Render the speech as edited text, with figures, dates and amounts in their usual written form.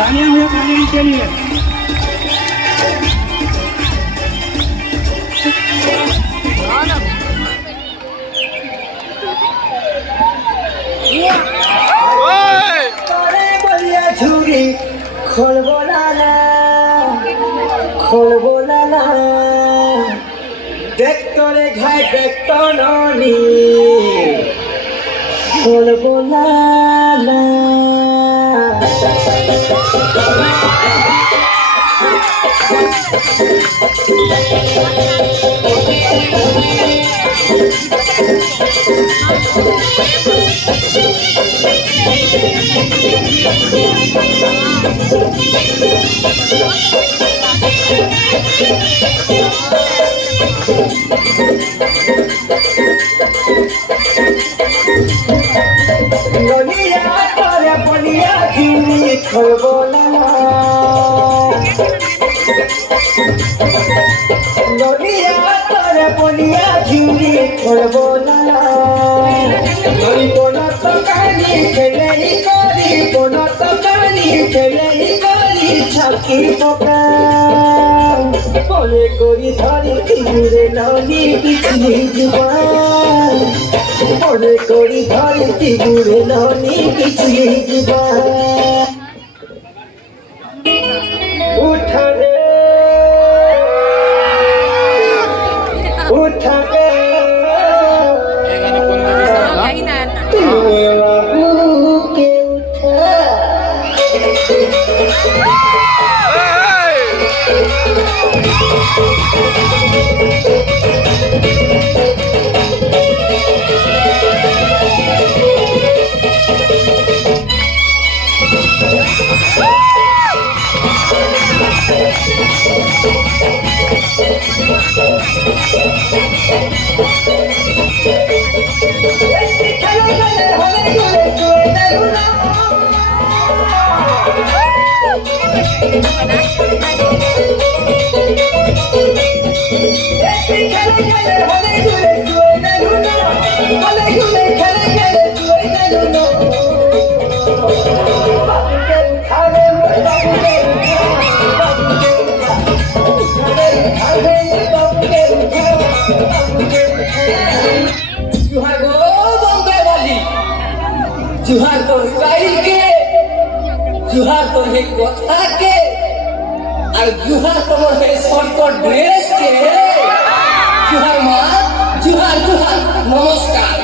खाने के लिए ছুরি খুলবো না দেখতরে ঘাই দেখত ননি খুলবো না ননিয়া করে বলিয়া ঝুড়ি খুলবো না ননিয়া করে বলিয়া ঝুড়ি খুলবো না কোন তো কানি খেলেই করি কোন তো কানি খেলেই করি ছাকি পোকা বলে করি ধরি তিরে ননি পিছলি জীবন বলে করি ধরি তিরে ননি পিছলি জীবন উঠানে উঠানে जुहार तो स्टाइल के जुहार तो है कथा के और जुहार तो है शॉर्ट ड्रेस के जुहार माँ जुहार जुहार नमस्कार